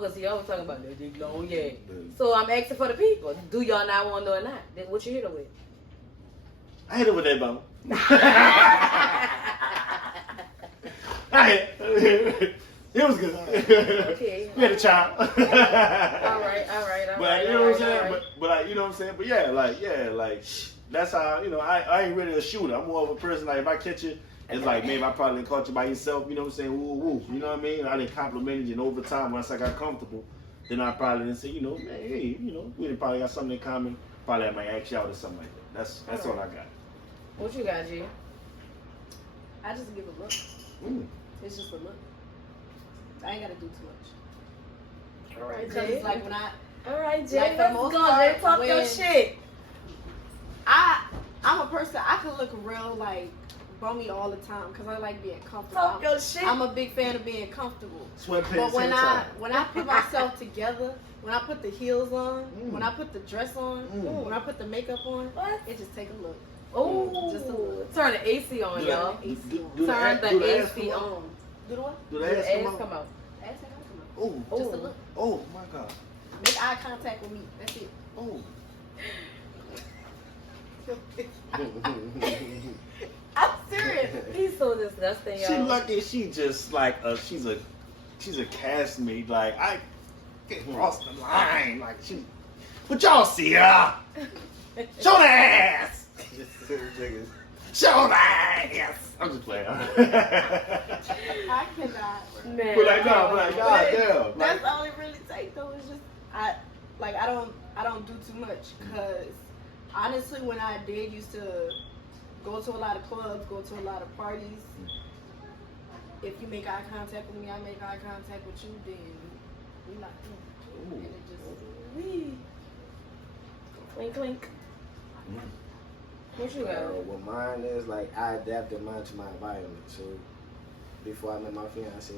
because y'all was talking about that dick long, yeah. So I'm asking for the people. Do y'all not want to know or not? Then what you hit her with? I hit her with that bone. It was good. Okay. We had a child. all right. But you know what I'm saying? But like, you know what I'm saying? But yeah, like that's how, you know, I ain't really a shooter. I'm more of a person, like, if I catch you, it's like, maybe I probably didn't caught you by yourself, you know what I'm saying? Woo, woo. You know what I mean? I didn't compliment you, and over time, once I got comfortable, then I probably didn't say, you know, man, hey, you know, we probably got something in common. Probably I might ask you out or something like that. That's all I got. What you got, G? I just give a look. It's just a look. I ain't gotta do too much. All right, Because Jay. it's like when I, All right, Jay. like, for Let's most go. part, Let's talk your when- shit. I'm a person, I can look real like bummy all the time because I like being comfortable. Talk your shit. I'm a big fan of being comfortable. Sweatpants. But when I put myself together, when I put the heels on, when I put the dress on, when I put the makeup on, What? it just take a look. Oh, Just a little. turn the AC on, y'all. Turn the AC on. Do the what? Do The the ass ass come come out? out. Ask that come out. Oh, Just a look. oh my God. Make eye contact with me. That's it. Oh. I'm serious. He's so disgusting, y'all. She lucky she just like she's a castmate. Like I get across the line. Like she, but y'all see her. Show the ass. Show the ass. I'm just playing. I cannot. Man. But like no, but like God damn. That's all it really takes though. It's just I don't do too much because honestly, when I did used to go to a lot of clubs, go to a lot of parties. If you make eye contact with me, I make eye contact with you, then we locked in. And it just Clink, clink. What you got? Well, mine is like I adapted mine to my environment. So before I met my fiance,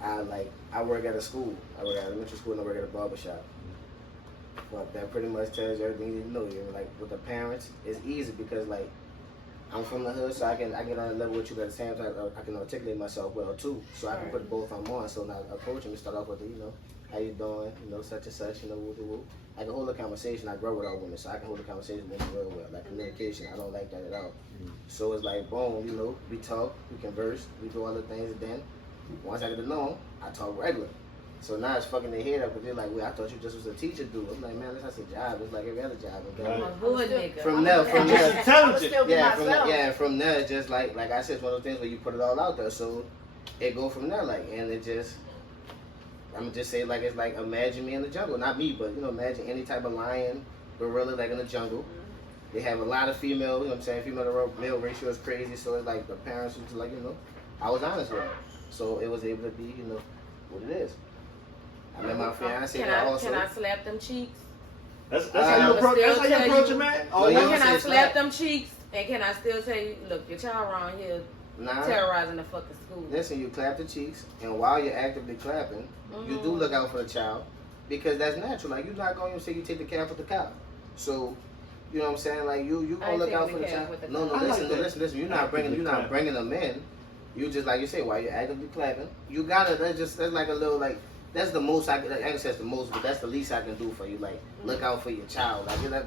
I work at a school. I work at elementary school and I work at a barbershop. But that pretty much tells you everything you need to know. You know, like with the parents, it's easy because like I'm from the hood, so I can get on a level with you, but at the same time I can articulate myself well too. So I can put both of them on. So now approach them and start off with the, you know, how you doing, you know, such and such, you know, woo woo. I can hold a conversation. I grow with all women, so I can hold a conversation with them real well. Like communication, I don't like that at all. So it's like boom, you know, we talk, we converse, we do all the things, and then once I get to know them, I talk regular. So now it's fucking their head up because they're like, well, I thought you just was a teacher dude. I'm like, man, that's a job. It's like every other job. I'm a hood nigga. From there, intelligent. yeah, from there, just like I said, it's one of those things where you put it all out there. So it go from there, like, and it just, I'm gonna just say like it's like imagine me in the jungle, not me, but you know, imagine any type of lion, gorilla, like in the jungle. They have a lot of female, you know what I'm saying? Female to male ratio is crazy, so it's like the parents was like, you know, I was honest with them, so it was able to be, you know, what it is. I met my fiance. Can I slap them cheeks? That's how you approach. That's how you approach a man. Oh, you Can I say slap them cheeks? And can I still tell you, look, your child around here terrorizing the fucking school? Listen, you clap the cheeks, and while you're actively clapping, you do look out for the child because that's natural. Like you're not going to say you take the cap with the cop. So, you know what I'm saying? Like you gonna look out for the child. No, listen. You're not bringing them in. You just like you say, while you're actively clapping, you gotta. That's like a little like. That's the most I can. I ain't say it's the most, but that's the least I can do for you. Like look out for your child. Like you're like.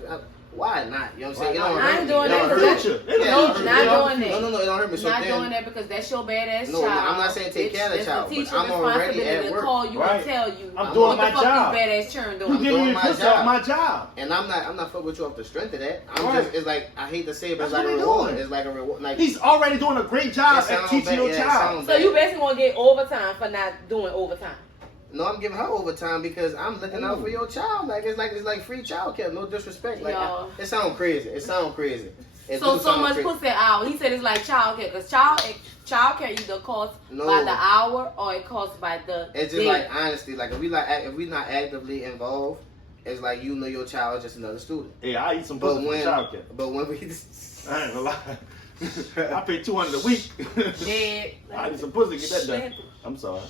Why not? You know what I'm saying? It don't hurt me. I ain't doing that. Not doing that. No, it don't hurt me. So not then, doing that because that's your badass child. No, I'm not saying take care of the child, but I'm already at work. Call you and tell you I'm doing my job. This badass churn doing. You giving me my job. And I'm not fucking with you off the strength of that. I'm just, it's like, I hate to say it, but it's like a reward. It's like a reward. Like, he's already doing a great job at teaching your child. So you basically want to get overtime for not doing overtime. No, I'm giving her overtime because I'm looking out for your child. Like it's like free child care. No disrespect. Like it sounds crazy. So much crazy. Pussy out. He said it's like child care because child care either costs by the hour or it costs by the. It's just like honesty. Like if we not actively involved, it's like you know your child is just another student. Yeah, I eat some pussy for child care. But when we, I ain't gonna lie. I pay $200 a week. I need some pussy to get that done. I'm sorry.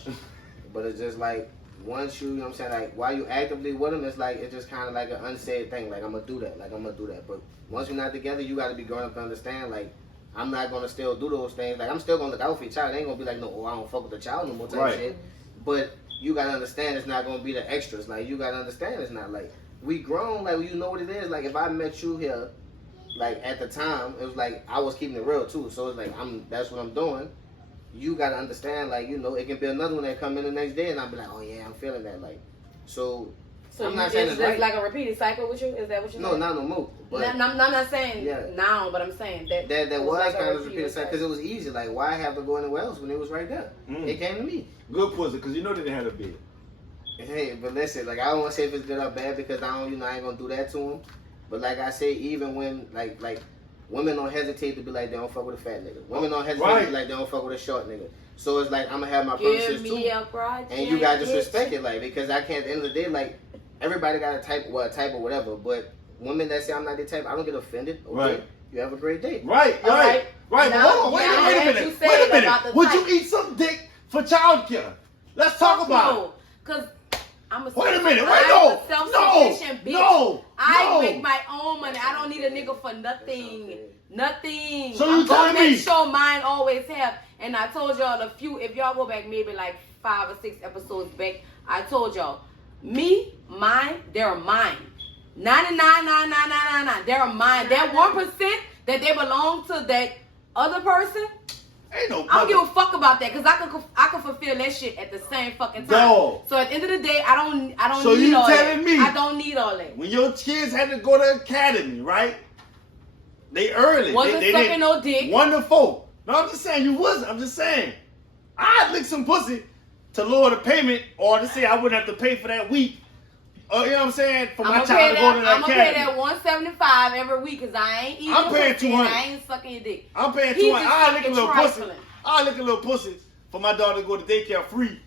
But it's just like once you know what I'm saying, like while you actively with them, it's like it's just kind of like an unsaid thing. Like I'm gonna do that. But once you're not together, you gotta be grown up to understand. Like I'm not gonna still do those things. Like I'm still gonna look out for your child. It ain't gonna be like no, I don't fuck with the child no more type shit. But you gotta understand it's not gonna be the extras. Like you gotta understand it's not like we grown. Like you know what it is. Like if I met you here, like at the time it was like I was keeping it real too. So it's like that's what I'm doing. You gotta understand, like you know, it can be another one that come in the next day, and I'll be like, oh yeah, I'm feeling that. Like so. So I'm you not saying just, it's right. like a repeated cycle with you? Is that what you're saying? No, not no more. But I'm not saying Yeah. now, but I'm saying that that was like kind a of repeated cycle because it was easy. Like why have to go anywhere else when it was right there? It came to me. Good pussy, because you know they didn't have a bed. Hey, but listen, like I don't want to say if it's good or bad because I don't, I ain't gonna do that to them. But like I say, even when like women don't hesitate to be like they don't fuck with a fat nigga. Women don't hesitate to be like they don't fuck with a short nigga. So it's like I'm gonna have my purposes too, and you gotta just respect it, like because I can't. At the end of the day, like everybody got a type or whatever. But women that say I'm not the type, I don't get offended. Okay, Right. You have a great day. Right. Now, Hold on, wait a minute. Would you eat some dick for childcare? Let's talk about it. Because I'm a Wait a minute. self-sufficient bitch. No. I make my own money. I don't need a nigga for nothing. Okay. Nothing. So you telling me? Make sure mine always have. And I told y'all if y'all go back maybe like 5 or 6 episodes back, I told y'all, mine, they're mine. 99.9999. They're mine. That 1% that they belong to that other person, Ain't no. I don't give a fuck about that because I can fulfill that shit at the same fucking time. No. So at the end of the day, I don't So need you all telling that. me I don't need all that. When your kids had to go to academy, right? They early. Wasn't they sucking no dick. 1 to 4. No, I'm just saying you wasn't. I'm just saying I'd lick some pussy to lower the payment, or to say I wouldn't have to pay for that week. You know what I'm saying? For my child to go to the I'm academy. gonna pay that $175 every week because I ain't eating. I'm paying $200. I ain't sucking your dick. I'm paying He $200. just I'll lick a fucking little pussy. trifling. I'll lick a little pussy for my daughter to go to daycare free.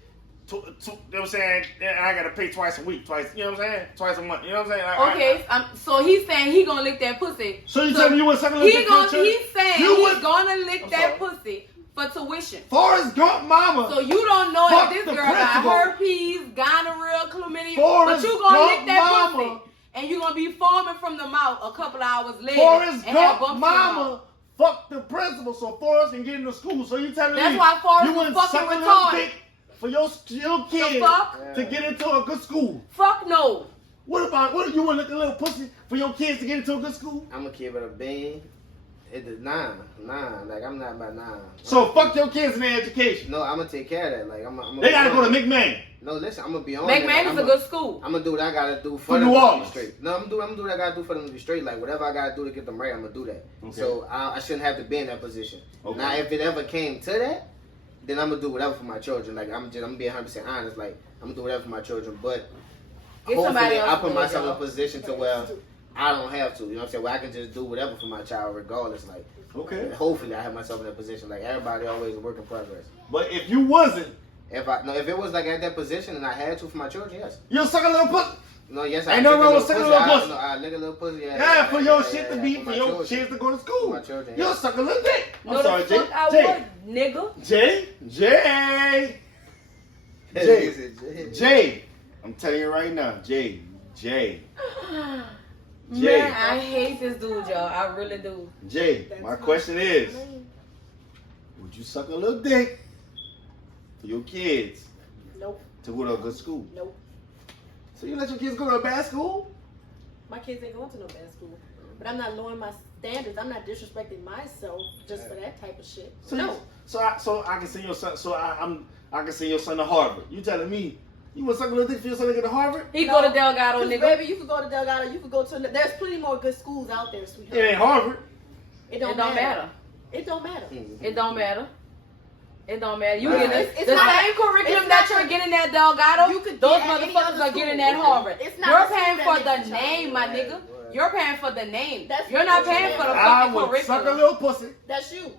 You know what I'm saying? And I gotta pay twice a week, you know what I'm saying? Twice a month, you know what I'm saying? Okay, so he's saying he gonna lick that pussy. So you telling me you want to suck a little dick for the church? He's saying he's gonna lick that pussy for tuition. Forrest Gump Mama. So you don't know Fuck if this the girl got principal. herpes, gonorrhea, chlamydia, Forrest but you gonna Gump lick that Mama. pussy, and you gonna be foaming from the mouth a couple hours later. Forrest and have Gump bumps in your Mama mouth. fuck the principal so Forrest can get into school. So you telling That's me why Forrest you was wouldn't fucking suck a little retarded. dick for your kids fuck? to get into a good school? Fuck no. What you want to lick a little pussy for your kids to get into a good school? I'm gonna keep it a bean. It is 9. Like I'm not about 9. So fuck your kids and their education. No, I'm gonna take care of that. Like I'm They gotta go to McMahon. No, listen, I'm gonna be on. McMahon is a good school. I'm gonna do what I gotta do For them New to be Orleans. straight. No, I'm gonna do what I gotta do for them to be straight. Like whatever I gotta do to get them right, I'm gonna do that. Okay. So I shouldn't have to be in that position. Okay. Now, if it ever came to that, then I'm gonna do whatever for my children. Like I'm gonna be 100% honest. Like I'm gonna do whatever for my children. But Get somebody hopefully, else I to put do it, myself in a y'all. position to where I don't have to. You know what I'm saying? Where I can just do whatever for my child, regardless. Like Okay. hopefully, I have myself in that position. Like everybody always a work in progress. But if you wasn't, If it was like at that position and I had to for my children, yes. you'll suck a little pussy. No, yes, Ain't no wrong with sucking a little pussy. I lick a little pussy. Yeah, for your shit to be, for your kids to go to school. For my children, You'll yeah. suck a little dick. I'm No, sorry, the fuck I Jay. would, nigga. Jay. I'm telling you right now, Jay. Man, I hate this dude, y'all. I really do. Jay, my question is, would you suck a little dick for your kids Nope. to go to a good school? Nope. So you let your kids go to a bad school? My kids ain't going to no bad school. But I'm not lowering my standards. I'm not disrespecting myself just for that type of shit. So No. So I can send your son. I can send your son to Harvard. You telling me you want to suck a little dick for your son to get to Harvard? He go to Delgado, 'Cause, nigga. baby, you could go to Delgado. You could go to. There's plenty more good schools out there, sweetheart. It ain't Harvard. It It don't don't matter. It don't matter. It don't matter. It don't matter. You Right. get It's the not- same curriculum it's that not- you're getting at Delgado. You could Those get at any motherfuckers other are school. getting at Harvard. It's not You're a school paying that for makes the you name, my Right, nigga. right. You're paying for the name. That's- You're not paying for the I fucking would suck a curriculum. little pussy That's you.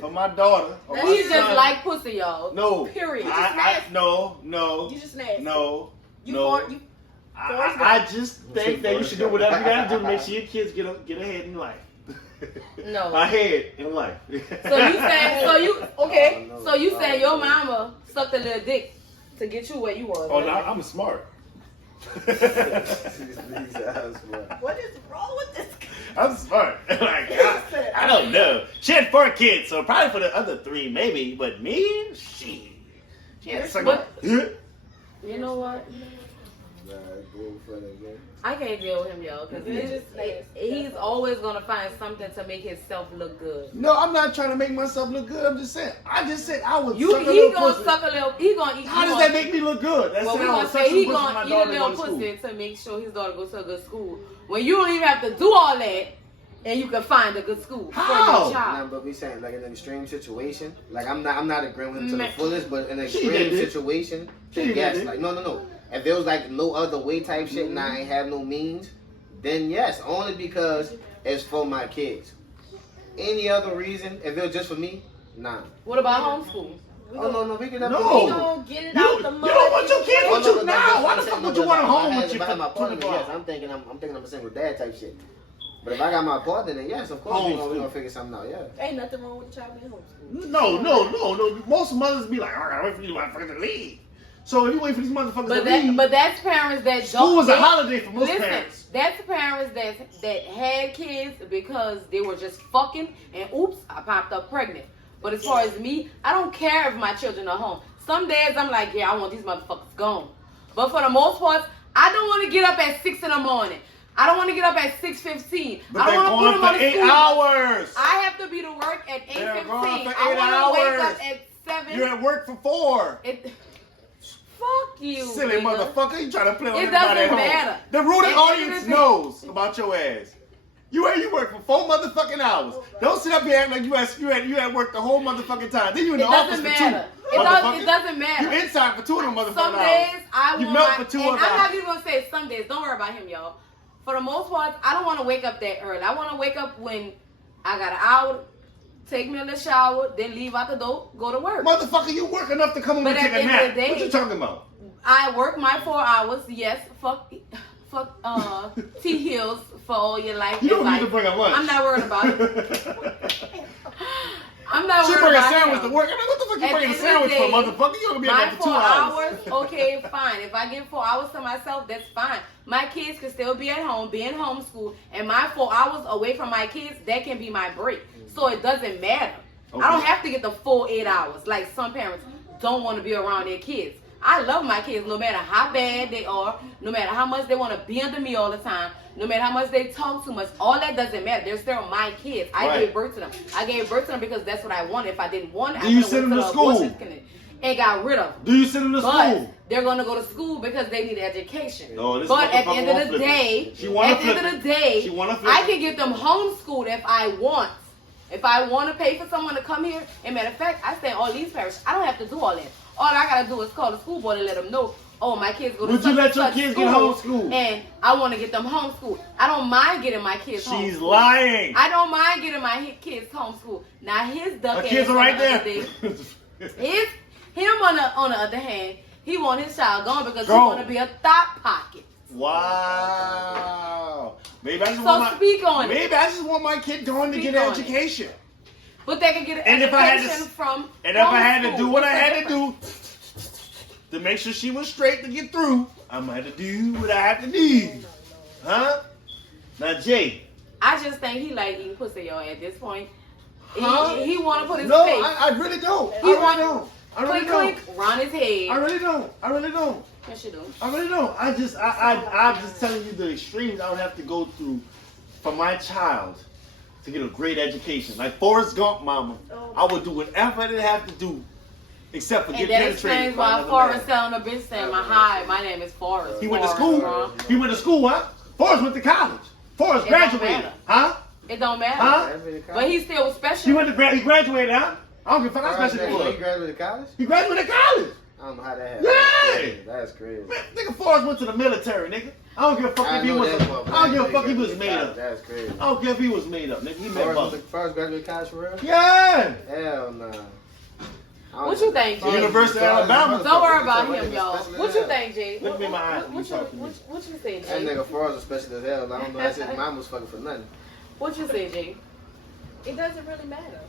for my daughter. Or my He just son. like pussy, y'all. No. Period. just nasty. No. You just nasty. No. You no. for- you- Forrest Gump. I just think that you should do whatever you gotta do to make sure your kids get ahead in life. No. Ahead in life. So you saying, okay, Oh, no. so you Oh, saying your no. mama sucked a little dick to get you where you was. Oh, right? no, I'm smart. What is wrong with this guy? I'm smart. Like, I don't know. She had 4 kids, so probably for the other 3, maybe. But me, she had to suck What? a... You know what? Nah, go for it, man. I can't deal with him, yo, because he's always gonna find something to make himself look good. No, I'm not trying to make myself look good. I'm just saying. I just said I would. He gonna suck a little. He gonna eat. How does that make me look good? That's well, we gonna say he gonna eat a little pussy to make sure his daughter goes to a good school. When you don't even have to do all that, and you can find a good school for your child. Nah, but we saying like in an extreme situation. Like I'm not agreeing with him to the fullest, but in an extreme situation, then yes. Like no. If it was like no other way type shit and I ain't have no means, then yes, only because it's for my kids. Any other reason, if it was just for me, nah. What about homeschool? No, we can have We gonna get it out the mud. You don't want your kids with you now. Why the fuck would you want a home with you? If I had my partner, yes, I'm thinking I'm a single dad type shit. But if I got my partner, then yes, of course we're gonna figure something out. Yeah. Ain't nothing wrong with the child being homeschooled. No. Most mothers be like, I gotta wait for you motherfuckers to leave. So if you wait for these motherfuckers to leave, but that's parents that school don't. is a holiday for most parents. That's parents that had kids because they were just fucking and oops, I popped up pregnant. But as far as me, I don't care if my children are home. Some days I'm like, yeah, I want these motherfuckers gone. But for the most part, I don't want to get up at 6 in the morning. I don't want to get up at 6:15. But I don't want to put them on the 8 school. hours. I have to be to work at 8:15. They're going for 8 I want to wake hours. up at 7. You're at work for 4. Fuck you, Silly nigga. motherfucker. You trying to play on It everybody at doesn't home. matter. The ruling It audience doesn't- knows about your ass. You work for 4 motherfucking hours. Don't sit up here and act like you at work the whole motherfucking time. Then you in the It office doesn't for 2. matter. It doesn't matter. You inside for 2 of them motherfucking Some hours. days I You want melt my, for 2 and of I'm them. not even gonna say some days. Don't worry about him, y'all. For the most part, I don't want to wake up that early. I want to wake up when I got an hour, take me a little shower, then leave out the door, go to work. Motherfucker, you work enough to come home But and at take a the end of nap. the day- What you talking about? I work my 4 hours. Yes, fuck T heels for all your life. You don't advice. need to bring a lunch. I'm not worried about it. I'm not She worried bring a about sandwich him. to work. I mean, what the fuck you At bringing a the end of sandwich the for, day, motherfucker? You gonna be My up for 2 4 hours. okay, fine. If I get 4 hours to myself, that's fine. My kids can still be at home, be in homeschool, and my 4 hours away from my kids, that can be my break. So it doesn't matter. Okay. I don't have to get the full 8 hours like some parents don't want to be around their kids. I love my kids no matter how bad they are, no matter how much they want to be under me all the time, no matter how much they talk too much. All that doesn't matter. They're still my kids. I Right. gave birth to them. I gave birth to them because that's what I wanted. If I didn't want it, Do I you could send have them went to to the school? abortion clinic and got rid of them. Do you send them to But school? they're gonna go to school because they need education. Oh, this But at the motherfucker end of wanna the flip it. day, She wanna at the end flip of the day, She wanna flip I it. can get them homeschooled if I want. If I want to pay for someone to come here, and matter of fact, I stay in all these parishes. I don't have to do all that. All I gotta do is call the school board and let them know, oh, my kids go to Would you such let and your such kids get school, homeschooled? And I want to get them homeschooled. I don't mind getting my kids homeschooled. She's lying. I don't mind getting my kids homeschooled. Now his duck Her ass kids are on right the other there. day, him on the other hand, he want his child gone because he Gone. want to be a thought pocket. Wow. Maybe I just So want my speak on it. Maybe I just want my kid going to Speak get an on it. education. But they can get an And if I had to- education from And if I had to homeschool. do what I What's the had to do to make sure she was straight to get through, I'm gonna have to do what I have to do. Huh? Now Jay. I just think he like eating pussy, y'all, at this point. Huh? He want to put his No, face. I really don't. He I want- really don't. I really Click, don't. click, round his head. I really don't. I really don't. Yes, you do. I really don't. I'm just telling you the extremes I would have to go through for my child to get a great education. Like Forrest Gump, mama. I would do whatever I have to do except for And get that penetrated explains by why another Forrest man. telling a bitch saying, hi, my name is Forrest. He went to Forrest, school. bro. He went to school, huh? Forrest went to college. Forrest It don't graduated. matter. Huh? It don't matter. Huh? But he still was He special. went to he graduated, huh? I don't give a fuck how Forrest special he was. graduated college? He graduated college. I don't know how that happened. Yeah. That's crazy. Man, nigga Forrest went to the military, nigga. I don't give a fuck if he was. I don't give a fuck if he was made up. That's crazy. I don't care if he was made up, nigga. He made up. Forrest graduated college for real? Yeah. Hell no. What you think, Jay? University of Alabama. Don't worry about him, y'all. What you think, Jay? Look me in my eyes. What You talk to me. you say, That Jay? nigga Forrest was special as hell. I don't know. I said mom was fucking for nothing. What you say, Jay? It doesn't really matter.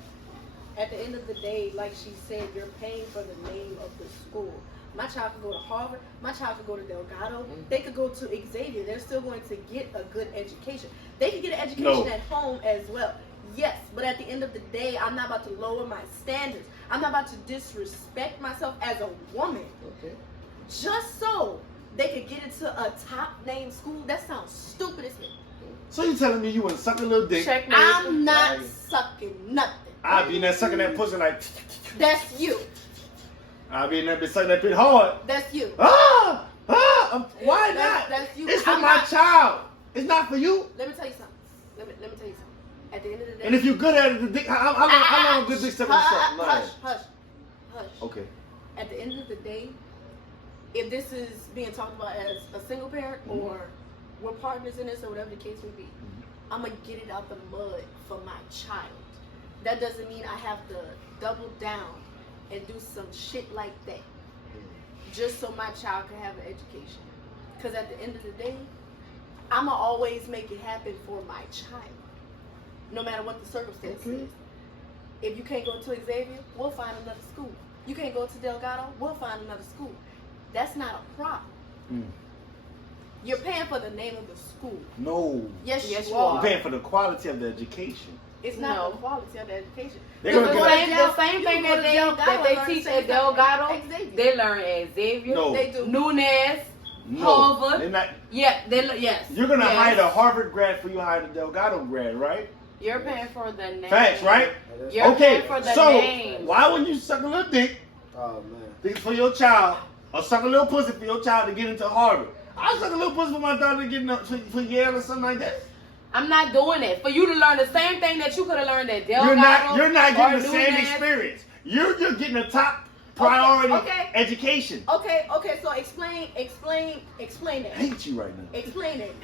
At the end of the day, like she said, you're paying for the name of the school. My child could go to Harvard. My child could go to Delgado. They could go to Xavier. They're still going to get a good education. They can get an education at home as well. Yes, but at the end of the day, I'm not about to lower my standards. I'm not about to disrespect myself as a woman. Okay. just so they could get into a top name school. That sounds stupid as hell. So you telling me you want to suck a little dick? Checkmate. I'm not sucking nothing. I'll be in there sucking that pussy like. That's you. I'll be in there sucking that bit hard. That's you. Why not? That's you. It's for I'm my not- child. It's not for you. Let me tell you something. Let me tell you something. At the end of the day. And if you're good at it, the dick, how long a good dick sucking suck? Hush. Okay. At the end of the day, if this is being talked about as a single parent or we're partners in this or whatever the case may be, I'm gonna get it out the mud for my child. That doesn't mean I have to double down and do some shit like that just so my child can have an education. Because at the end of the day, I'ma always make it happen for my child, no matter what the circumstances is. If you can't go to Xavier, we'll find another school. You can't go to Delgado, we'll find another school. That's not a problem. You're paying for the name of the school. No. Yes, Yes, you you are. You're paying for the quality of the education. It's not No. the quality of the education. They're The gonna same, get the same thing that they teach at Delgado, they learn at Xavier, No. They do. Nunes, No. Harvard. They're not. Yeah, yes. You're gonna yes. hire a Harvard grad for you hire a Delgado grad, right? You're paying for the name. Facts, right? You're Okay. paying for the So name. why wouldn't you suck a little dick Oh man. for your child, or suck a little pussy for your child to get into Harvard? I suck a little pussy for my daughter to get into for Yale or something like that. I'm not doing it. For you to learn the same thing that you could have learned at Delgado. You're not getting or the same Nunes. experience. You're getting a top priority Okay. education. Okay, so explain I that. hate you right now. Explain it.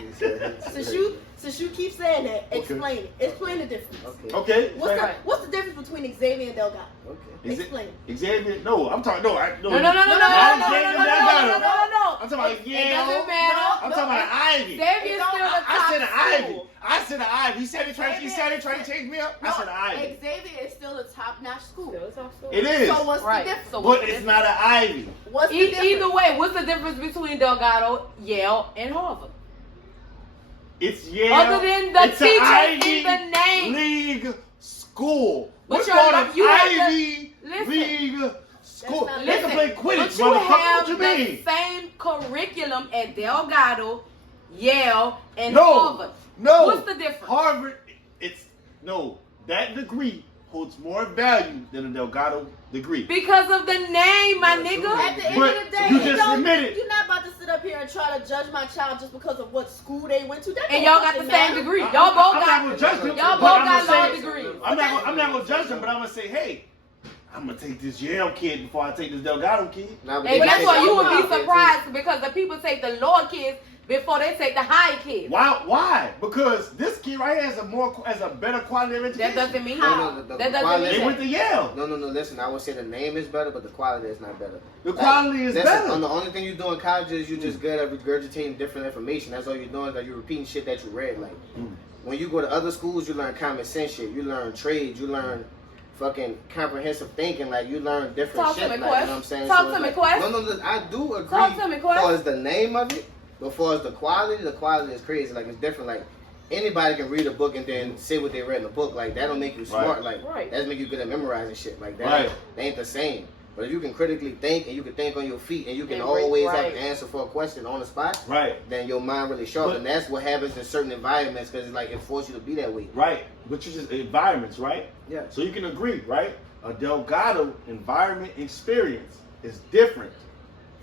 Since you keep saying that, explain it. Explain the difference. Okay. What's the difference between Xavier and Delgado? Okay. Explain. Xavier? No, I'm talking. No. No. I'm talking about Yale. It doesn't matter. I'm talking about Ivy. Xavier's still the top I said an Ivy. school. I said an Ivy. He said he trying to change me up. I said an Ivy. Xavier is still a top-notch school. It is. So what's Right. the difference? So But what's the it's difference? not an Ivy. What's the difference? Either way, what's the difference between Delgado, Yale, and Harvard? It's Yale. Other than the it's an teachers Ivy in the name. League school. But We're you're called like- an you have to- Ivy listen. League school. That's not- They can play Quidditch, but you motherfucker. have What you the mean? same curriculum at Delgado, Yale, and No. Harvard. No. What's the difference? Harvard, that degree holds more value than a Delgado degree. Because of the name, my nigga. At the end But of the day, you it just don't- admitted- you're not about to sit up here and try to judge my child just because of what school they went to. That And don't y'all got the fucking same matter. degree. I'm Y'all both not got. gonna judge them. Y'all but both I'm got gonna law say- degrees. I'm not gonna judge them, but I'm gonna say, hey, I'm gonna take this Yale kid before I take this Delgado kid. Now, And guess what? You would be surprised. surprised because the people take the lower kids before they take the high kids. Why? Because this kid right here has a better quality of education. That doesn't mean How? the that doesn't quality- They mean went to Yale. No, listen, I would say the name is better, but the quality is not better. The quality is Listen, better. The only thing you do in college is you just good at regurgitating different information. That's all you're doing, is that you're repeating shit that you read. Like, when you go to other schools, you learn common sense shit. You learn trades. You learn fucking comprehensive thinking. Like, you learn different Talk to shit. me, Like, Quest. you know what I'm saying? Talk So to it's me, like- Quest. No, listen, I do agree. Talk to me, Quest. As far as the name of it, but as far as the quality is crazy. Like, it's different. Like, anybody can read a book and then say what they read in the book. Like, that don't make you smart. Like, Right. that make you good at memorizing shit. Like, that Right. they ain't the same. But if you can critically think and you can think on your feet and you can And always have right. an answer for a question on the spot, Right. then your mind really sharp. But- And that's what happens in certain environments because it forces you to be that way. Right. But you just environments, right? Yeah. So you can agree, right? A Delgado environment experience is different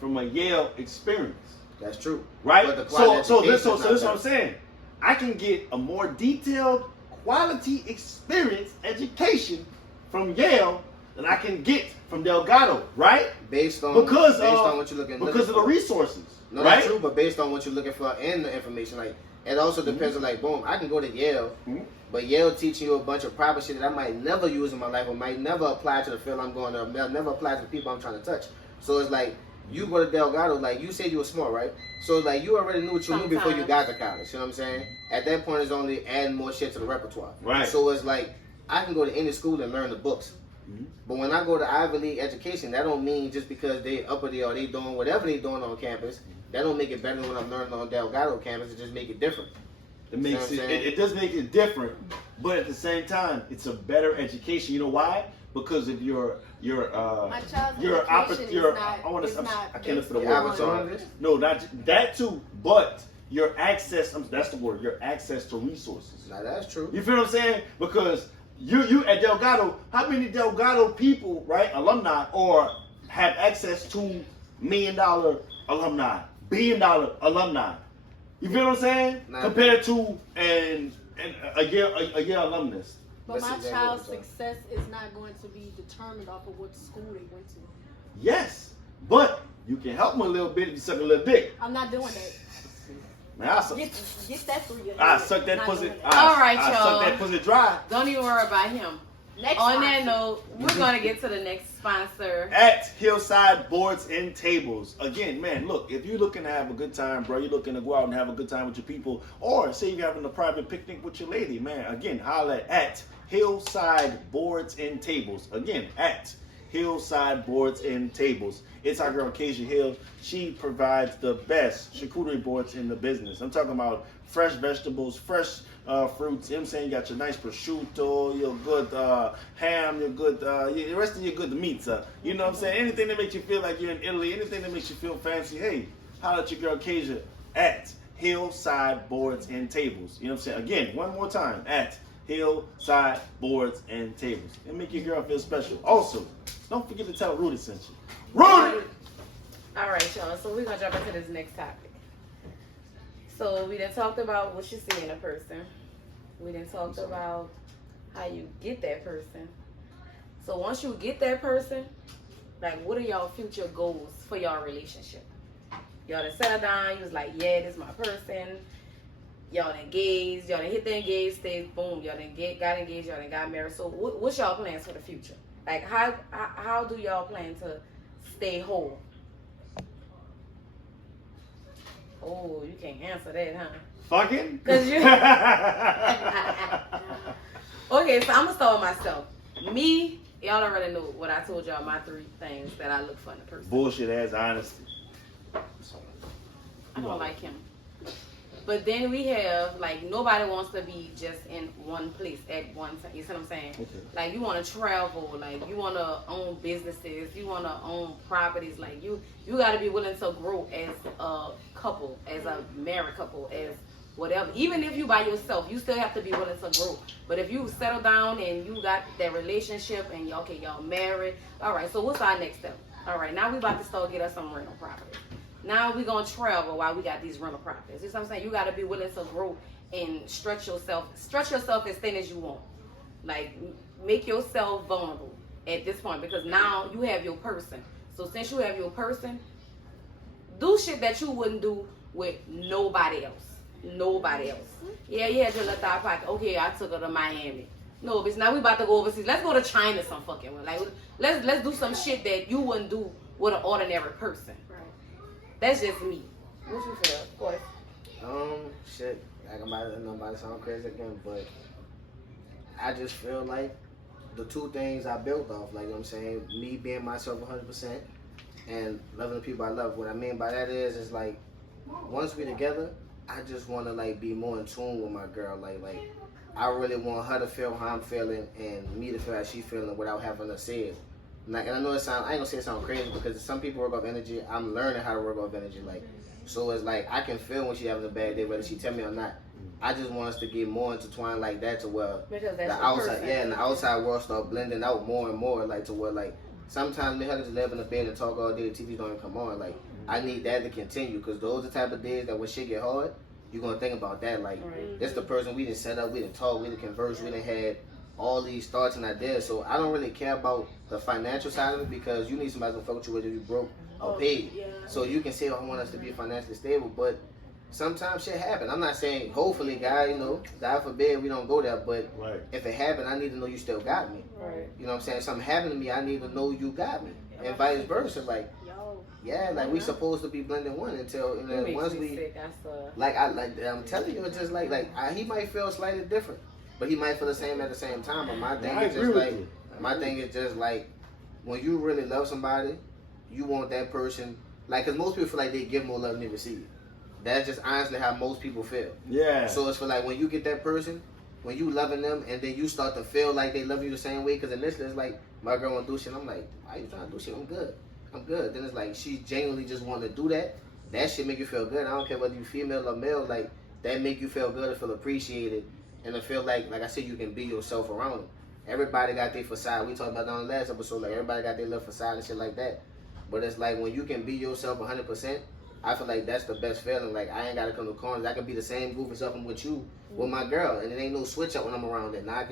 from a Yale experience, That's true. right? But the So quality this of is education is what I'm not saying. I can get a more detailed quality experience education from Yale than I can get from Delgado, right? based on Because what you're looking because of the for. resources, No, right? that's true, but based on what you're looking for in the information, like it also depends on like boom, I can go to Yale, but Yale teaching you a bunch of proper shit that I might never use in my life or might never apply to the field I'm going to, never apply to the people I'm trying to touch. So it's like you go to Delgado, like you said you were smart, right? So it's like you already knew what you knew before you got to college. You know what I'm saying? At that point, it's only adding more shit to the repertoire. Right. So it's like I can go to any school and learn the books. But when I go to Ivy League education, that don't mean just because they uppity or they doing whatever they doing on campus, that don't make it better than what I'm learning on Delgado campus. It just make it different. It makes See what I'm it does make it different, but at the same time, it's a better education. You know why? because of your My child's your education is not. I want is to. not I can't look for the based word. on- I'm sorry. No, not that too, but your access. That's the word. Your access to resources. Now that's true. You feel what I'm saying? Because you at Delgado, how many Delgado people, right, alumni, or have access to $1 million alumni, $1 billion alumni? You feel what I'm saying? Nah. Compared to a year alumnus. But my Listen, child's Daniel, success is not going to be determined off of what school they went to. Yes, but you can help them a little bit if you suck a little dick. I'm not doing that. Man, I suck. Get that through your head. I suck that Not pussy. doing that. All right, I y'all. suck that pussy dry. Don't even worry about him. Next On sponsor. that note, we're gonna get to the next sponsor. At Hillside Boards and Tables. Again, man, look, if you're looking to have a good time, bro, you're looking to go out and have a good time with your people, or say you're having a private picnic with your lady, man, again, holla at Hillside Boards and Tables. Again, at Hillside Boards and Tables. It's our girl, Keisha Hill. She provides the best charcuterie boards in the business. I'm talking about fresh vegetables, fresh fruits. You know what I'm saying? You got your nice prosciutto, your good ham, your good, the rest of your good meats. You know what I'm saying? Anything that makes you feel like you're in Italy, anything that makes you feel fancy, hey, holla at your girl, Keisha, at Hillside Boards and Tables. You know what I'm saying? Again, one more time, at Hillside Boards and Tables. And make your girl feel special. Also, don't forget to tell Rudy sent you. Rudy! All right, y'all. So we're gonna jump into this next topic. So we done talked about what you see in a person. We done talked about how you get that person. So once you get that person, like, what are y'all future goals for y'all relationship? Y'all done settle down. You was like, yeah, this is my person. Y'all done engaged. Y'all done hit the engaged stage. Boom. Y'all done got engaged. Y'all done got married. So what's y'all plans for the future? Like, how do y'all plan to stay whole? Oh, you can't answer that, huh? Fucking? Cause you. Okay, so I'm gonna start with myself. Me, y'all already know what I told y'all. My 3 things that I look for in a person. Bullshit ass honesty. I don't like him. But then we have, like, nobody wants to be just in one place at one time. You see what I'm saying? Okay. Like, you want to travel. Like, you want to own businesses. You want to own properties. Like, you got to be willing to grow as a couple, as a married couple, as whatever. Even if you by yourself, you still have to be willing to grow. But if you settle down and you got that relationship and y'all married, all right, so what's our next step? All right, now we about to start get us some rental property. Now we're going to travel while we got these rental properties. You know what I'm saying? You got to be willing to grow and stretch yourself as thin as you want. Like, make yourself vulnerable at this point, because now you have your person. So since you have your person, do shit that you wouldn't do with nobody else. Nobody else. Yeah, you had your little thigh pocket. Okay, I took her to Miami. No, bitch, now we about to go overseas. Let's go to China some fucking way. Like, let's do some shit that you wouldn't do with an ordinary person. That's just me. What you feel? Of course. Shit. Like, I'm about to sound crazy again, but I just feel like the 2 things I built off, like, you know what I'm saying, me being myself 100% and loving the people I love. What I mean by that is like, once we together, I just want to, like, be more in tune with my girl. Like I really want her to feel how I'm feeling and me to feel how she's feeling without having to say it. Like, and I know I ain't gonna say it sound crazy, because some people work off energy. I'm learning how to work off energy. Like, so it's like I can feel when she having a bad day, whether she tell me or not. I just want us to get more intertwined like that, to where Because that's the your outside, person. and the outside world start blending out more and more. Like, to where, like, sometimes me and her just live in the bed and talk all day. The TV don't even come on. Like, I need that to continue, because those are the type of days that when shit get hard, you're gonna think about that. Like, that's the person we didn't set up, we didn't talk, we didn't converse, we didn't had all these thoughts and ideas. So I don't really care about the financial side of it, because you need somebody to fuck with you whether you broke or paid. Yeah. So you can say, oh, I want us to be financially stable, but sometimes shit happen. I'm not saying, hopefully, God, you know, God forbid we don't go there, but Right. if it happened, I need to know you still got me. Right. You know what I'm saying? If something happened to me, I need to know you got me, and vice versa. Like, yeah, like, we supposed to be blending one until, you know, once we, sick. I'm telling you, it's just like he might feel slightly different, but he might feel the same at the same time. But my thing I is agree just with like, you. my thing is just like, when you really love somebody, you want that person, like, because most people feel like they give more love than they receive. That's just honestly how most people feel. Yeah. So it's for, like, when you get that person, when you loving them and then you start to feel like they love you the same way, because initially it's like my girl want to do shit, I'm like, why you trying to do shit? I'm good. Then it's like she genuinely just want to do that. That shit make you feel good. I don't care whether you female or male. Like that make you feel good and feel appreciated and to feel like I said, you can be yourself around them. Everybody got their facade. We talked about that on the last episode. Like everybody got their little facade and shit like that. But it's like when you can be yourself 100%, I feel like that's the best feeling. Like I ain't gotta come to corners. I can be the same goofy stuff I'm with you, with my girl, and it ain't no switch up when I'm around it. Now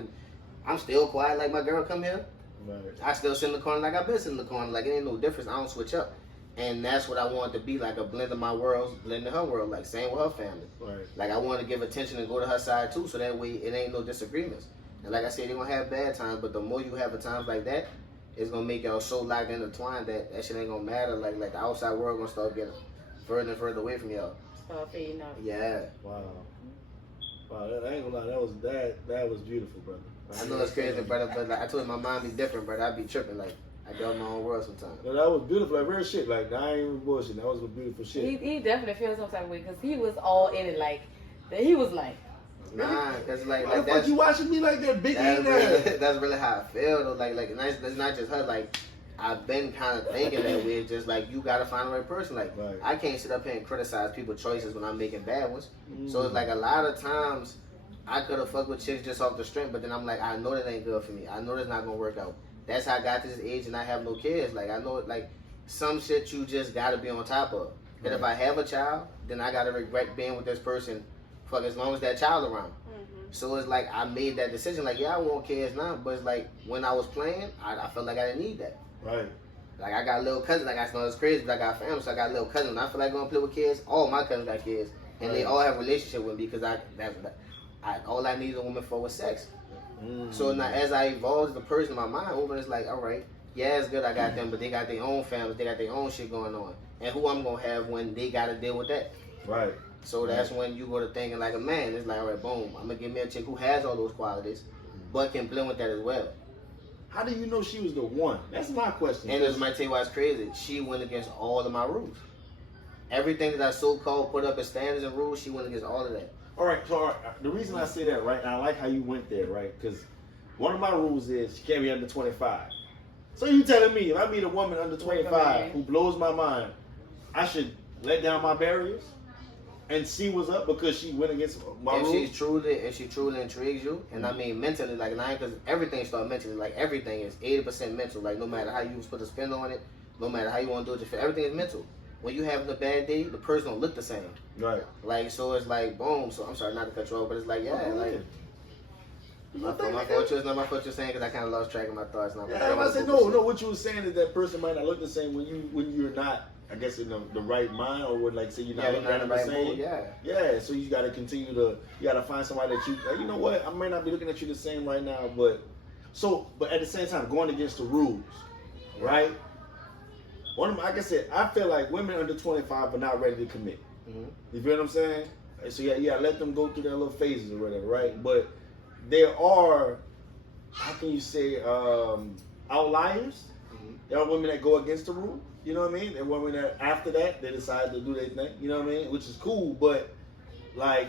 I'm still quiet like my girl come here. Right. I still sit in the corner like I've been sitting in the corner. Like it ain't no difference. I don't switch up. And that's what I want to be, like a blend of my worlds, blend of her world. Like same with her family. Right. Like I want to give attention and go to her side too, so that way it ain't no disagreements. And like I said, they're gonna have bad times, but the more you have a times like that, it's gonna make y'all so locked intertwined that shit ain't gonna matter. Like the outside world gonna start getting further and further away from y'all. Start fading out. Yeah. Wow. Wow, I ain't gonna lie, that was beautiful, brother. I know it's crazy, brother, but like, I told you my mind be different, brother. I be tripping, like I go in my own world sometimes. No, that was beautiful, like real shit. Like I ain't even bullshit. That was some beautiful shit. He definitely feels some type of way because he was all in it. Like he was like, Nah, cause Why like the fuck that's you watching me like that, big that's ass? really, that's really how I feel though. Like it's not just her. Like I've been kind of thinking that way. Just like you gotta find the right person. Like Right. I can't sit up here and criticize people's choices when I'm making bad ones. Mm. So it's like a lot of times I could have fucked with chicks just off the strength, but then I'm like, I know that ain't good for me. I know that's not gonna work out. That's how I got to this age and I have no kids. Like I know like some shit you just gotta be on top of. And if I have a child, then I gotta regret being with this person for as long as that child around. So it's like I made that decision. Like yeah, I want kids now, but it's like when I was playing, I felt like I didn't need that. Right. Like I got little cousins. Like I know it's crazy, but I got family, so I got little cousins. I feel like going to play with kids. All my cousins got kids, and they all have a relationship with me because all I needed a woman for was sex. So now as I evolved as a person, my mind open, it's like, all right, yeah, it's good I got them, but they got their own families, they got their own shit going on, and who I'm gonna have when they got to deal with that. Right. So that's when you go to thinking like a man. It's like, all right, boom, I'm gonna give me a chick who has all those qualities, but can blend with that as well. How do you know she was the one? That's my question. And this might tell you why it's crazy. She went against all of my rules. Everything that I so-called put up as standards and rules, she went against all of that. All right, so the reason I say that, right, and I like how you went there, right, because one of my rules is she can't be under 25. So you telling me if I meet a woman under 25 who blows my mind, I should let down my barriers and see what's up because she went against my rules? If she truly intrigues you, and I mean mentally, like, because everything starts mentally, like everything is 80% mental, like no matter how you put a spin on it, no matter how you want to do it, everything is mental. When you having a bad day, the person don't look the same. Right. Like, so it's like, boom. So I'm sorry not to cut you off, but it's like, yeah, like. My fault. It's not my fault you're saying because I kind of lost track of my thoughts. Now. Yeah, I said no. What you were saying is that person might not look the same when you're not, I guess, in the right mind, or when, like, say you're not looking at the same. Mood, yeah. Yeah. So you got to continue to, you got to find somebody that you know what, I may not be looking at you the same right now, but at the same time going against the rules, right? Like I said, I feel like women under 25 are not ready to commit. Mm-hmm. You feel what I'm saying? So yeah, let them go through their little phases or whatever, right? But there are, how can you say, outliers. Mm-hmm. There are women that go against the rule. You know what I mean? There are women that after that they decide to do their thing. You know what I mean? Which is cool, but like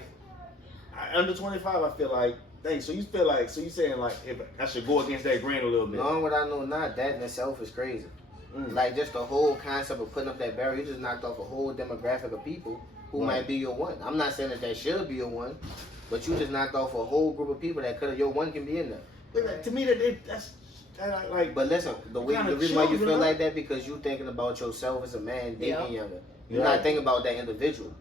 under 25, I feel like. Thanks. So you saying like if I should go against that grain a little bit? Knowing what I know now, that in itself is crazy. Like just the whole concept of putting up that barrier, you just knocked off a whole demographic of people who might be your one. I'm not saying that should be your one, but you just knocked off a whole group of people that could have your one can be in there. But like, to me, that's like. But listen, the reason why you feel like that because you thinking about yourself as a man dating younger. You're not thinking about that individual.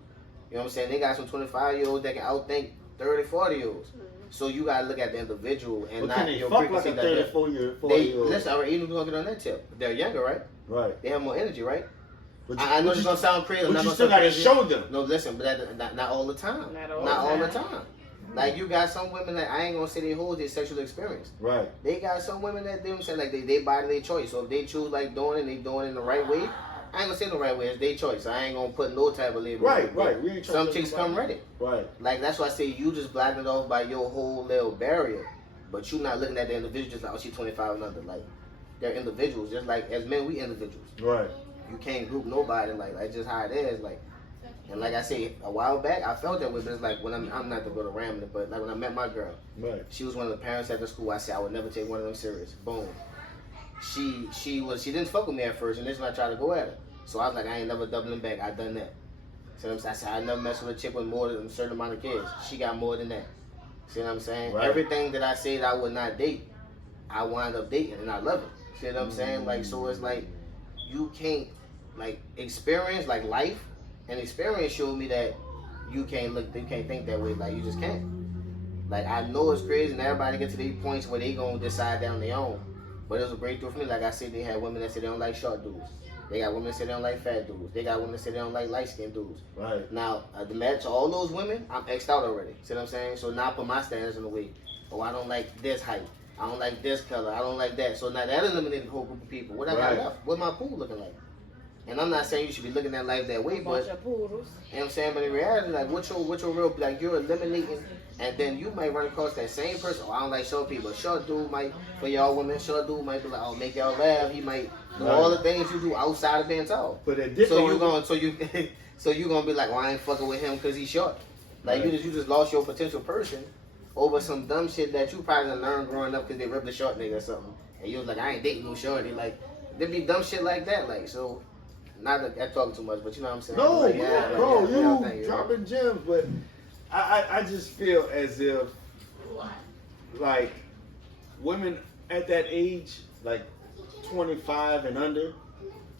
You know what I'm saying? They got some 25-year-olds that can outthink 30, 40-year-olds. So you gotta look at the individual and not your frequency. Like a 34-year-old. Listen, even gonna get on that tip. They're younger, right? Right. They have more energy, right? I know it's gonna sound crazy. But you still gotta show them. No, listen, but not all the time. Not all the time. Like you got some women that I ain't gonna say they hold their sexual experience. Right. They got some women that they say like they body their choice. So if they choose like doing it, they doing it in the right way. I ain't gonna say the right way. It's their choice. I ain't gonna put no type of label. Right. Some chicks come ready. Right. Like that's why I say you just blocking it off by your whole little barrier, but you not looking at the individual just like, oh, she's 25 and under. Like they're individuals, just like as men we individuals. Right. You can't group nobody like just how it is. Like And like I say, a while back, I felt that way, but it's like when I'm not to go to rambling, but like when I met my girl, Right. she was one of the parents at the school. I said I would never take one of them serious. Boom. She didn't fuck with me at first, and then I tried to go at her. So I was like, I ain't never doubling back. I done that. So I said I never mess with a chick with more than a certain amount of kids. She got more than that. See what I'm saying? Right. Everything that I said I would not date, I wind up dating, and I love it. See what I'm saying? Like, so it's like you can't like experience like life, and experience showed me that you can't think that way. Like you just can't. Like I know it's crazy, and everybody gets to these points where they gonna decide that on their own. But it was a breakthrough for me. Like I said, they had women that said they don't like short dudes. They got women that say they don't like fat dudes. They got women that say they don't like light-skinned dudes. Right. Now, the match to all those women, I'm X'd out already. See what I'm saying? So now I put my standards in the way. Oh, I don't like this height. I don't like this color. I don't like that. So now that eliminated a whole group of people. What I got left? What my pool looking like? And I'm not saying you should be looking at life that way, but you know what I'm saying? But in reality, like what's your real, like you're eliminating, and then you might run across that same person. Oh, I don't like short people. Short dude might, for y'all women, short dude might be like, oh, make y'all laugh. He might do all the things you do outside of being tall. Put that dick So on you gonna, so you gonna be like, well, I ain't fucking with him because he's short. Like you just lost your potential person over some dumb shit that you probably done learned growing up because they ripped a short nigga or something, and you was like, I ain't dating no shorty. Like there be dumb shit like that. Like so. Not that I'm talking too much, but you know what I'm saying? No, like, bro, yeah, you dropping gems, but I just feel as if like women at that age, like 25 and under,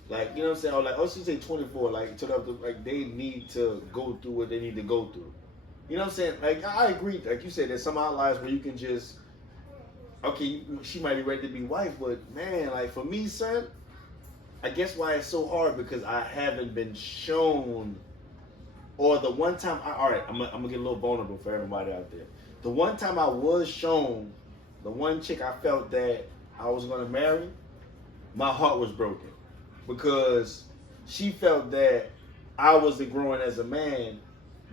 like you know what I'm saying, or like I should say 24, like to like they need to go through what they need to go through. You know what I'm saying? Like I agree, like you said, there's some outliers where you can just okay, she might be ready to be wife, but man, like for me, son. I guess why it's so hard because I haven't been shown, or the one time I'm gonna get a little vulnerable for everybody out there. The one time I was shown, the one chick I felt that I was gonna marry, my heart was broken because she felt that I wasn't growing as a man,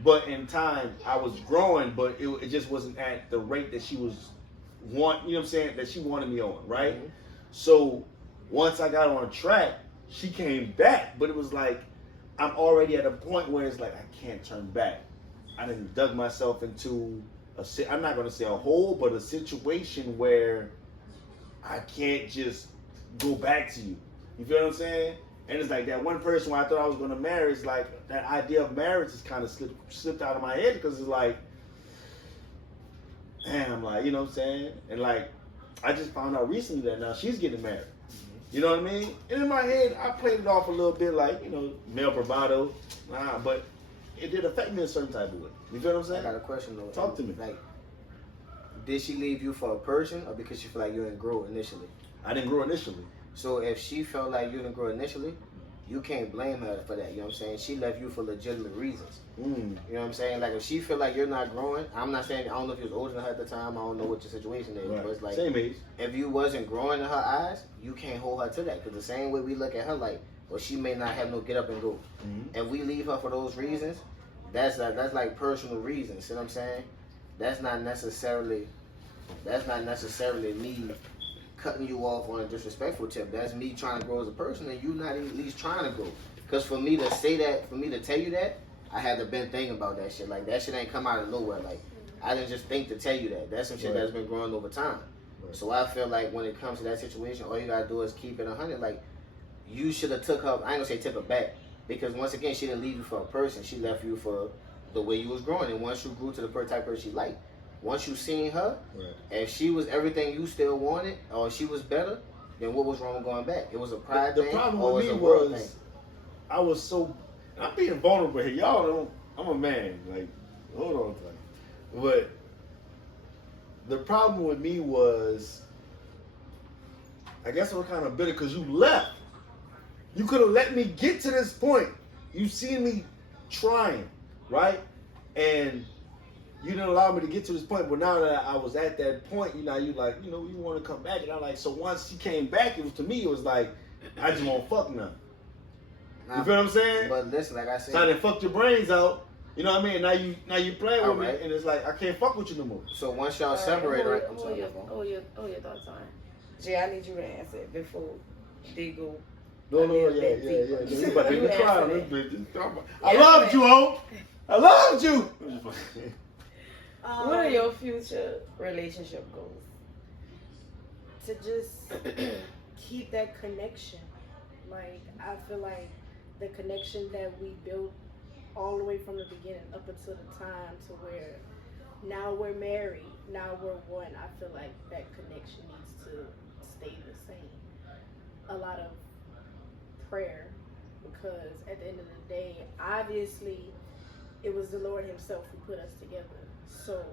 but in time I was growing, but it just wasn't at the rate that she was you know what I'm saying, that she wanted me on, right? Mm-hmm. So. Once I got on track, she came back, but it was like I'm already at a point where it's like I can't turn back. I done dug myself into I'm not gonna say a hole, but a situation where I can't just go back to you. You feel what I'm saying? And it's like that one person where I thought I was gonna marry, it's like that idea of marriage is kind of slipped out of my head because it's like, damn, like you know what I'm saying? And like I just found out recently that now she's getting married. You know what I mean? And in my head, I played it off a little bit like, you know, male bravado. But it did affect me a certain type of way. You feel what I'm saying? I got a question though. Talk to me. Like, did she leave you for a person or because she felt like you didn't grow initially? I didn't grow initially. So if she felt like you didn't grow initially, you can't blame her for that. You know what I'm saying? She left you for legitimate reasons. You know what I'm saying? Like if she feel like you're not growing, I'm not saying, I don't know if you was older than her at the time. I don't know what your situation is. Right. But it's like, same age. If you wasn't growing in her eyes, you can't hold her to that. Because the same way we look at her like, well, she may not have no get up and go. If we leave her for those reasons, that's like personal reasons. You know what I'm saying? That's not necessarily me cutting you off on a disrespectful tip. That's me trying to grow as a person and you not at least trying to grow. Because for me to say that, for me to tell you that, I had to been thinking about that shit. Like that shit ain't come out of nowhere. Like I didn't just think to tell you that. That's some shit that's been growing over time. So I feel like when it comes to that situation, all you gotta do is keep it 100. Like you should have took her. I ain't gonna say tip her back because once again she didn't leave you for a person. She left you for the way you was growing. And once you grew to the type of person she liked, once you seen her, if she was everything you still wanted, or she was better, then what was wrong with going back? It was a pride thing. The problem or with me was a world was thing? I was so. I'm being vulnerable here. Y'all don't. I'm a man. Like, hold on, but the problem with me was, I guess I was kind of bitter because you left. You could have let me get to this point. You seen me trying, right? And you didn't allow me to get to this point. But now that I was at that point, you like, you want to come back. And I'm like, so once she came back, it was to me, it was like, I just won't fuck now. You feel what I'm saying? But listen, like I said, so I done fucked your brains out. You know what I mean? Now you playing with me, and it's like I can't fuck with you no more. So once y'all separate, right? I'm sorry. Your thoughts on it. Jay, I need you to answer it before they go No, Yeah. You about to You be crying on answer this bitch. I loved you, Hope. I loved you. What are your future relationship goals? To just keep that connection. Like, I feel like the connection that we built all the way from the beginning up until the time to where now we're married, now we're one. I feel like that connection needs to stay the same. A lot of prayer, because at the end of the day, obviously, it was the Lord Himself who put us together. So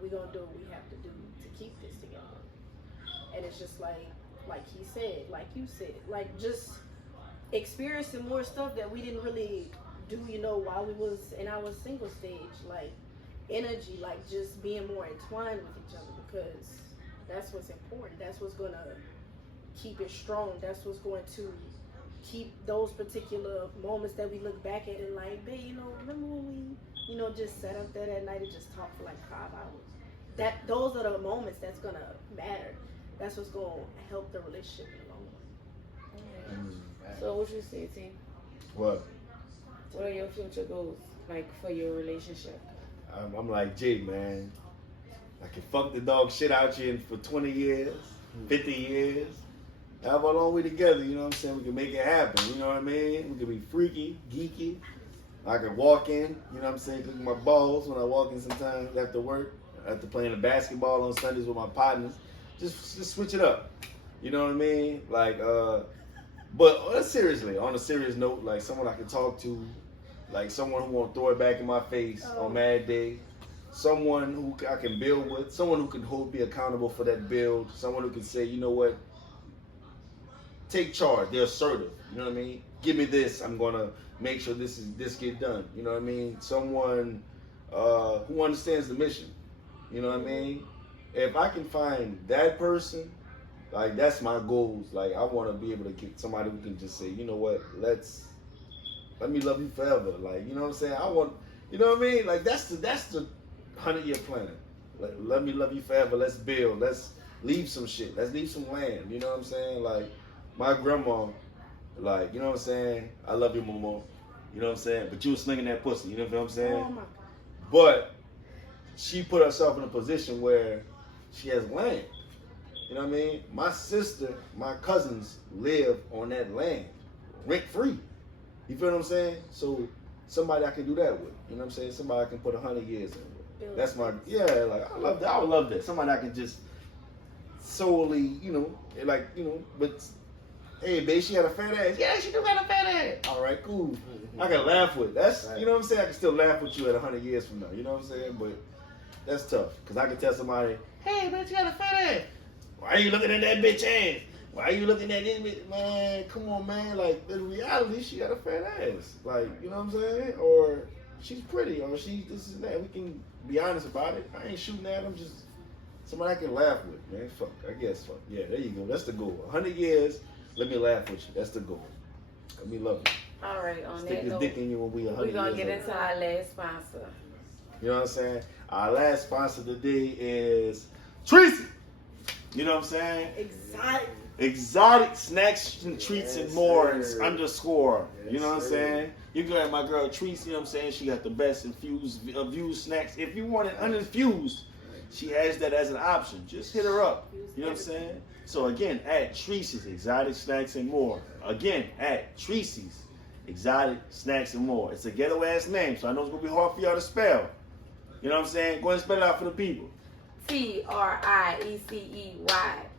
we're gonna do what we have to do to keep this together. And it's just like he said, like you said, like just experiencing more stuff that we didn't really do, while we was in our single stage, like energy, like just being more entwined with each other, because that's what's important. That's what's gonna keep it strong. That's what's going to keep those particular moments that we look back at and like, babe, remember when we, just sat up there that night and just talked for like 5 hours. Those are the moments that's gonna matter. That's what's gonna help the relationship in the long run. So what you say, T? What? What are your future goals, like, for your relationship? I'm like Jay, man. I can fuck the dog shit out you for 20 years, 50 years. However long we together, you know what I'm saying? We can make it happen, you know what I mean? We can be freaky, geeky. I can walk in, you know what I'm saying? Look at my balls when I walk in sometimes after work. After playing the basketball on Sundays with my partners. Just switch it up. You know what I mean? Like, but seriously, on a serious note, like someone I can talk to, like someone who won't throw it back in my face on Mad Day, someone who I can build with, someone who can hold me accountable for that build, someone who can say, you know what, take charge. They're assertive. You know what I mean? Give me this. I'm gonna make sure this get done. You know what I mean? Someone who understands the mission. You know what I mean? If I can find that person, like that's my goals. Like I want to be able to get somebody who can just say, you know what, let me love you forever. Like, you know what I'm saying? I want, you know what I mean? Like that's the 100-year plan. Like, let me love you forever. Let's build. Let's leave some shit. Let's leave some land. You know what I'm saying? Like my grandma, like, you know what I'm saying? I love you, Momma. You know what I'm saying? But you was slinging that pussy. You know what I'm saying? Oh my God. But she put herself in a position where she has land. You know what I mean? My sister, my cousins live on that land, rent free. You feel what I'm saying? So somebody I can do that with. You know what I'm saying? Somebody I can put 100 years in with. That's my, like I love that. I would love that. Somebody I can just solely, but hey, babe, she had a fat ass. Yeah, she do got a fat ass. All right, cool. I can laugh with. That's, you know what I'm saying? I can still laugh with you at 100 years from now. You know what I'm saying? But that's tough. Because I can tell somebody, hey, bitch, you got a fat ass. Why are you looking at that bitch ass? Why are you looking at this bitch? Man, come on, man. Like, in reality, she got a fat ass. Like, you know what I'm saying? Or she's pretty, or she's this and that. We can be honest about it. I ain't shooting at them. Just somebody I can laugh with, man. Fuck. I guess, fuck. Yeah, there you go. That's the goal. 100 years, let me laugh with you. That's the goal. Let me love you. All right, on Stick that the note, dick in you when we 100 we're going to years get old. into our last sponsor. You know what I'm saying? Our last sponsor today is Tracy. You know what I'm saying? Exotic snacks and treats and more underscore. You know what I'm saying? You can go at my girl Tracy, you know what I'm saying? She got the best infused snacks. If you want it uninfused, she has that as an option. Just hit her up. You know what I'm saying? So again, at Tracy's Exotic Snacks and More. Again, at Tracy's Exotic Snacks and More. It's a ghetto ass name, so I know it's gonna be hard for y'all to spell. You know what I'm saying? Go ahead and spell it out for the people. Tricey,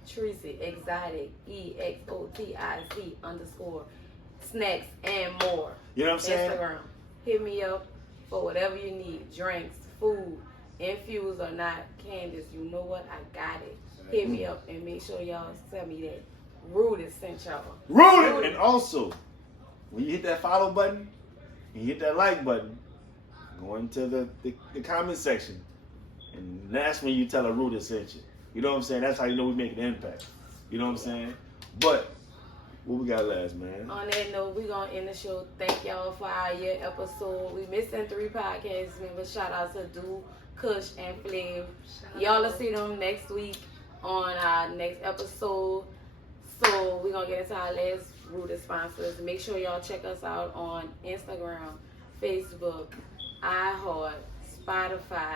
Tracy, Exotic, EXOTIC _ snacks and more. You know what I'm saying? Instagram. Hit me up for whatever you need. Drinks, food, infused or not. Candice, you know what? I got it. Hit me up and make sure y'all tell me that Rooted sent y'all. Rooted! And also, when you hit that follow button and you hit that like button, go into the comment section. And that's when you tell a Rooted sent you. You know what I'm saying? That's how you know we make an impact. You know what I'm saying? But what we got last, man? On that note, we're going to end the show. Thank y'all for our year episode. We missing 3 podcast members. Shout out to Du, Kush, and Flav. Y'all will see them next week on our next episode. So we're going to get into our last Rooted sponsors. Make sure y'all check us out on Instagram, Facebook, iHeart, Spotify,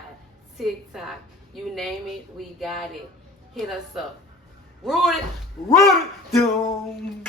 TikTok. You name it, we got it. Hit us up. Rooted. Run it, doom.